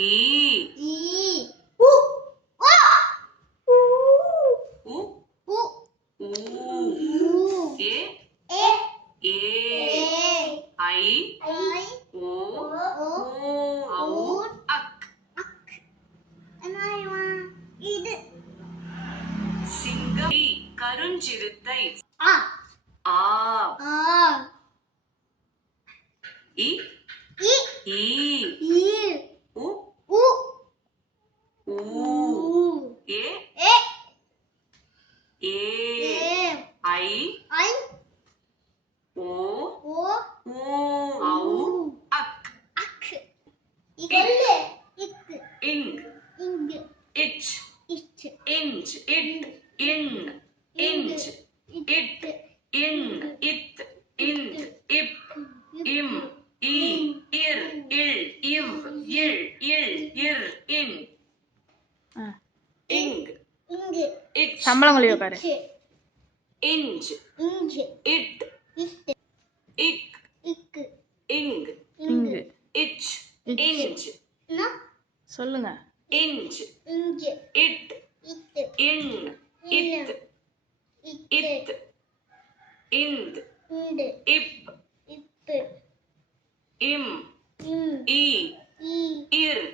ஈ ஈ உ ஆ உ உ ஊ ஊ ஏ ஏ ஏ ஏ ஐ ஐ ஓ ஓ ஔ ஊ அக் அக் அனாயமா இது சிங்கம் இ கருஞ்சிறுத்தை ஆ ஆ ஆ இ இ ஈ ஈ உ உ ஊ ஊ ஏ ஏ ஏ ஏ ஐ ஐ ஓ ஓ ஔ அக் அக் இகல்லே இக்கு இங் இங்கு இச் இச் inch it in inch it in இத் இந்த் இப் இம் இ இர் இல் இவ் இல் இல் இர் இன் இங் இங்கு இச் சம்பளம் கொள்ளி உட்காரு. இஞ்ச் இஞ்சு இட் இட்டு இக் இக்கு இங் இங்கு இச் இச். இஞ்ச் நா சொல்லுங்க. இஞ்ச் இஞ்சு இட் இட்டு இன் இத் இட்டு இத் இந்த் இண்டு இப் இப்பு இம் இம் இ ஈ இர்